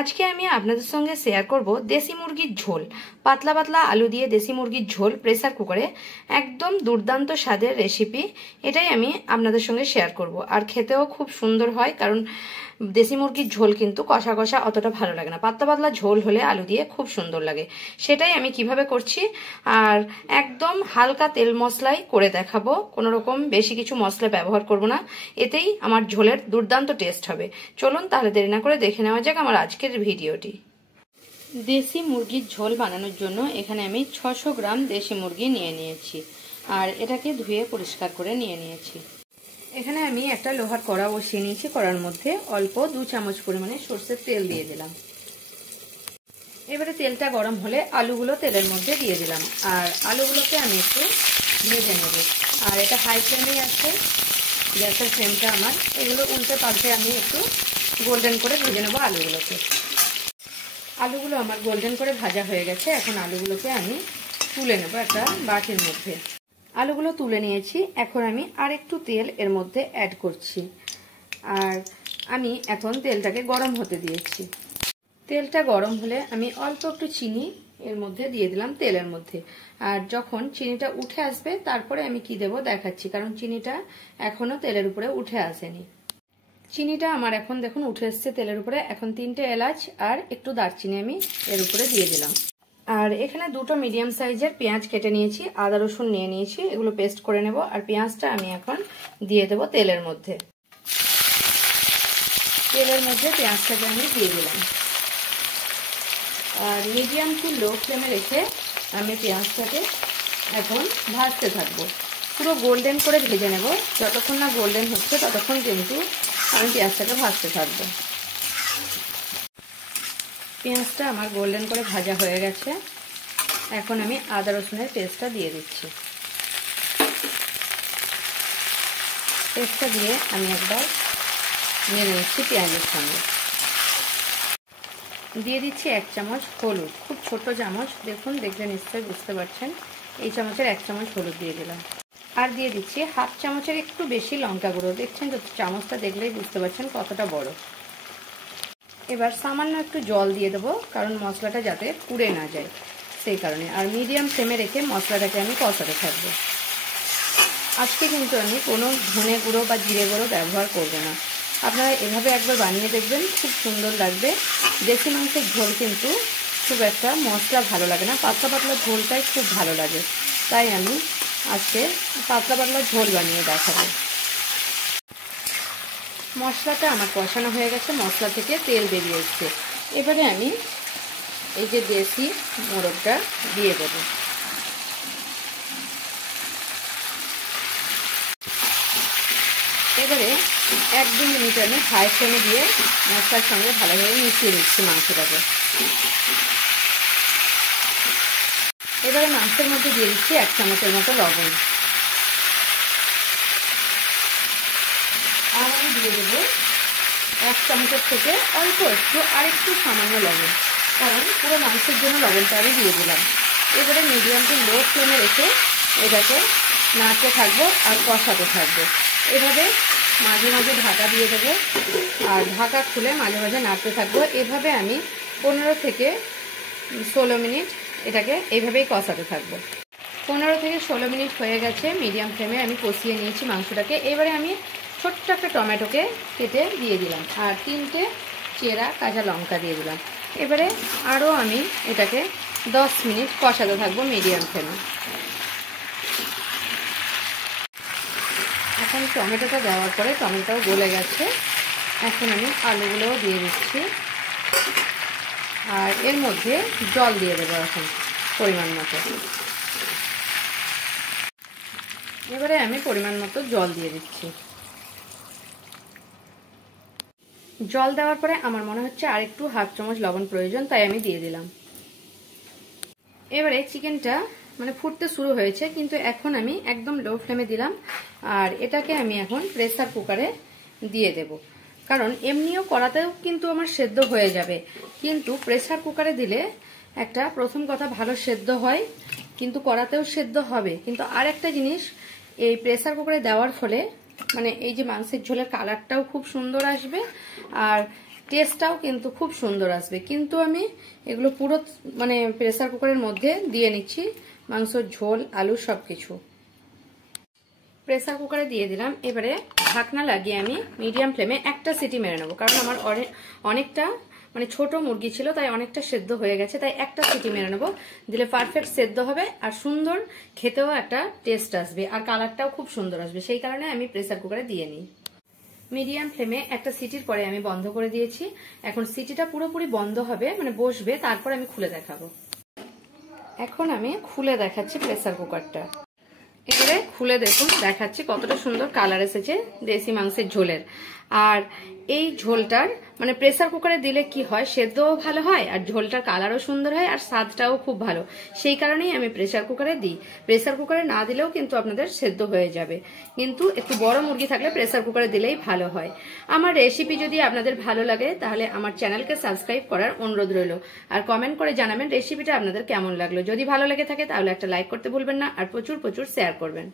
আজকে আমি আপনাদের সঙ্গে শেয়ার করব দেশি মুরগির ঝোল। পাতলা পাতলা আলু দিয়ে দেশি মুরগির ঝোল প্রেসার কুকারে, একদম দুর্দান্ত স্বাদের রেসিপি। এটাই আমি আপনাদের সঙ্গে শেয়ার করব। আর খেতেও খুব সুন্দর হয়, কারণ দেশি মুরগির ঝোল কিন্তু কষা কষা অতটা ভালো লাগে না, পাতলা পাতলা ঝোল হলে আলু দিয়ে খুব সুন্দর লাগে। সেটাই আমি কিভাবে করছি, আর একদম হালকা তেল মশলাই করে দেখাবো, কোনো রকম বেশি কিছু মশলা ব্যবহার করব না। এতেই আমার ঝোলের দুর্দান্ত টেস্ট হবে। চলুন তাহলে দেরি না করে দেখে নেওয়া যাক আমার আজকের ভিডিওটি। দেশি মুরগির ঝোল বানানোর জন্য এখানে আমি 600 গ্রাম দেশি মুরগি নিয়ে নিয়েছি, আর এটাকে ধুয়ে পরিষ্কার করে নিয়ে নিয়েছি। এখানে আমি একটা লোহার কড়া বসিয়ে নিয়েছি। কড়ার মধ্যে অল্প 2 চামচ পরিমাণে সরষের তেল দিয়ে দিলাম। এবারে তেলটা গরম হলে আলুগুলো তেলের মধ্যে দিয়ে দিলাম, আর আলুগুলোকে আমি একটু ভেজে নেব। আর এটা হাই ফ্লেমেই আছে গ্যাসের ফ্লেমটা আমার। এগুলো উল্টে পাল্টে আমি একটু গোল্ডেন করে ভেজে নেব আলুগুলোকে। আলুগুলো আমার গোল্ডেন করে ভাজা হয়ে গেছে। এখন আলুগুলোকে আমি তুলে নেব একটা বাটির মধ্যে। আলুগুলো তুলে নিয়েছি। এখন আমি আর একটু তেল এর মধ্যে অ্যাড করছি, আর আমি এখন তেলটাকে গরম হতে দিয়েছি। তেলটা গরম হলে আমি অল্প একটু চিনি এর মধ্যে দিয়ে দিলাম তেলের মধ্যে। আর যখন চিনিটা উঠে আসবে তারপরে আমি কি দেব দেখাচ্ছি, কারণ চিনিটা এখনো তেলের উপরে উঠে আসেনি। চিনিটা আমার এখন দেখুন উঠে এসছে তেলের উপরে। এখন 3টে এলাচ আর একটু দারচিনি আমি এর উপরে দিয়ে দিলাম। আর এখানে 2টো মিডিয়াম সাইজের পেঁয়াজ কেটে নিয়েছি, আদা রসুন নিয়ে নিয়েছি, এগুলো পেস্ট করে নেব। আর পেঁয়াজটা আমি এখন দিয়ে দেব তেলের মধ্যে। তেলের মধ্যে পেঁয়াজটাকে আমি দিয়ে দিলাম, আর মিডিয়াম টু লো ফ্লেমে রেখে আমি পেঁয়াজটাকে এখন ভাজতে থাকবো। পুরো গোল্ডেন করে ভেজে নেব। যতক্ষণ না গোল্ডেন হচ্ছে ততক্ষণ কিন্তু আমি পেঁয়াজটাকে ভাজতে থাকবো। পেঁয়াজটা আমার গোল্ডেন করে ভাজা হয়ে গেছে। এখন আমি আদা রসুনের পেস্টটা দিয়ে দিচ্ছি। পেস্টটা দিয়ে আমি একবার নেড়ে নিচ্ছি পেঁয়াজের সঙ্গে। দিয়ে দিচ্ছি 1 চামচ হলুদ, খুব ছোট চামচ, দেখুন দেখলে নিশ্চয়ই বুঝতে পারছেন। এই চামচের 1 চামচ হলুদ দিয়ে দিলাম। আর দিয়ে দিচ্ছি হাফ চামচের একটু বেশি লঙ্কা গুঁড়ো। দেখছেন তো, চামচটা দেখলেই বুঝতে পারছেন কতটা বড়। এবার সামান্য একটু জল দিয়ে দেবো, কারণ মশলাটা যাতে পুড়ে না যায় সেই কারণে। আর মিডিয়াম ফ্লেমে রেখে মশলাটাকে আমি কষাতে থাকবো। আজকে কিন্তু আমি কোনো ধনে গুঁড়ো বা জিরে গুঁড়ো ব্যবহার করব না। আপনারা এভাবে একবার বানিয়ে দেখবেন, খুব সুন্দর লাগবে। দেশি মাংসের ঝোল কিন্তু খুব একটা মশলা ভালো লাগে না, পাতলা পাতলা ঝোলটাই খুব ভালো লাগে। তাই আমি আজকে পাতলা পাতলা ঝোল বানিয়ে দেখাবো। মশলাটা আমার কষানো হয়ে গেছে, মশলা থেকে তেল বেরিয়ে এসছে। এবারে আমি এই যে দেশি মোরগটা দিয়ে দেব। এবারে 1-2 মিনিট আমি হাই ফ্লেমে দিয়ে মশলার সঙ্গে ভালোভাবে মিশিয়ে নিচ্ছি মাংসটাকে। এবারে মাংসের মধ্যে দিয়ে দিচ্ছি 1 চামচের মতো লবণ। আর আমি দিয়ে দেবো 1 চামচের থেকে অল্প একটু আরেকটু সামান্য লবণ, কারণ পুরো মাংসের জন্য লবণটা আমি দিয়ে দিলাম। এবারে মিডিয়াম টু লো ফ্লেমে রেখে এটাকে নাড়তে থাকবো আর কষাতে থাকবো। এভাবে মাঝে মাঝে ঢাকা দিয়ে দেবো, আর ঢাকা খুলে মাঝে মাঝে নাড়তে থাকবো। এভাবে আমি 15 থেকে 16 মিনিট এটাকে এইভাবেই কষাতে থাকবো। 15 থেকে 16 মিনিট হয়ে গেছে। মিডিয়াম ফ্লেমে আমি কষিয়ে নিয়েছি মাংসটাকে। এবারে আমি ছোট্ট একটা টমেটোকে কেটে দিয়ে দিলাম, আর 3টে চেরা কাঁচা লঙ্কা দিয়ে দিলাম। এবারে আরও আমি এটাকে 10 মিনিট কষাতে থাকবো মিডিয়াম ফ্লেমে। এখন টমেটোটা দেওয়ার পরে টমেটোটাও গলে গেছে। এখন আমি আলুগুলোও দিয়ে দিচ্ছি, আর এর মধ্যে জল দিয়ে দেবো এখন পরিমাণ মতো। এবারে আমি পরিমাণ মতো জল দিয়ে দিচ্ছি। জল দেওয়ার পরে আমার মনে হচ্ছে আর একটু হাফ চামচ লবণ প্রয়োজন, তাই আমি দিয়ে দিলাম। এবারে চিকেনটা মানে ফুটতে শুরু হয়েছে, কিন্তু এখন আমি একদম লো ফ্লেমে দিলাম। আর এটাকে আমি এখন প্রেসার কুকারে দিয়ে দেব, কারণ এমনিও কড়াতেও কিন্তু আমার সেদ্ধ হয়ে যাবে, কিন্তু প্রেসার কুকারে দিলে একটা প্রথম কথা ভালো সেদ্ধ হয়, কিন্তু কড়াতেও সেদ্ধ হবে। কিন্তু আর একটা জিনিস, এই প্রেসার কুকারে দেওয়ার ফলে মানে এই যে মাংসের ঝোলের কালারটাও খুব সুন্দর আসবে, আর টেস্টটাও কিন্তু খুব সুন্দর আসবে। কিন্তু আমি এগুলো পুরো মানে প্রেসার কুকারের মধ্যে দিয়ে নিচ্ছি, মাংসর ঝোল, আলু সবকিছু প্রেসার কুকারে দিয়ে দিলাম। এবারে ঢাকনা লাগিয়ে আমি মিডিয়াম ফ্লেমে একটা সিটি মেরে নেবো, কারণ আমার অনেকটা মানে ছোট মুরগি ছিল, তাই অনেকটা সেদ্ধ হয়ে গেছে, তাই একটা সিটি মেরে নেবো। দিলে পারফেক্ট সেদ্ধ হবে আর সুন্দর খেতেও একটা টেস্ট আসবে আর কালারটাও খুব সুন্দর আসবে, সেই কারণে আমি প্রেসার কুকারে দিয়ে নিই। মিডিয়াম ফ্লেমে একটা সিটির পরে আমি বন্ধ করে দিয়েছি। এখন সিটিটা পুরোপুরি বন্ধ হবে, মানে বসবে, তারপর আমি খুলে দেখাবো। এখন আমি খুলে দেখাচ্ছি প্রেসার কুকারটা। এবারে খুলে দেখুন, দেখাচ্ছি কতটা সুন্দর কালার এসেছে দেশি মাংসের ঝোলের। আর এই ঝোলটার মানে প্রেসার কুকারে দিলে কি হয়, সেদ্ধও ভালো হয় আর ঝোলটার কালারও সুন্দর হয় আর স্বাদটাও খুব ভালো, সেই কারণেই আমি প্রেসার কুকারে দিই। প্রেসার কুকারে না দিলেও কিন্তু আপনাদের সেদ্ধ হয়ে যাবে, কিন্তু একটু বড় মুরগি থাকলে প্রেসার কুকারে দিলেই ভালো হয়। আমার রেসিপি যদি আপনাদের ভালো লাগে তাহলে আমার চ্যানেলকে সাবস্ক্রাইব করার অনুরোধ রইল, আর কমেন্ট করে জানাবেন রেসিপিটা আপনাদের কেমন লাগলো। যদি ভালো লেগে থাকে তাহলে একটা লাইক করতে ভুলবেন না, আর প্রচুর প্রচুর শেয়ার করবেন।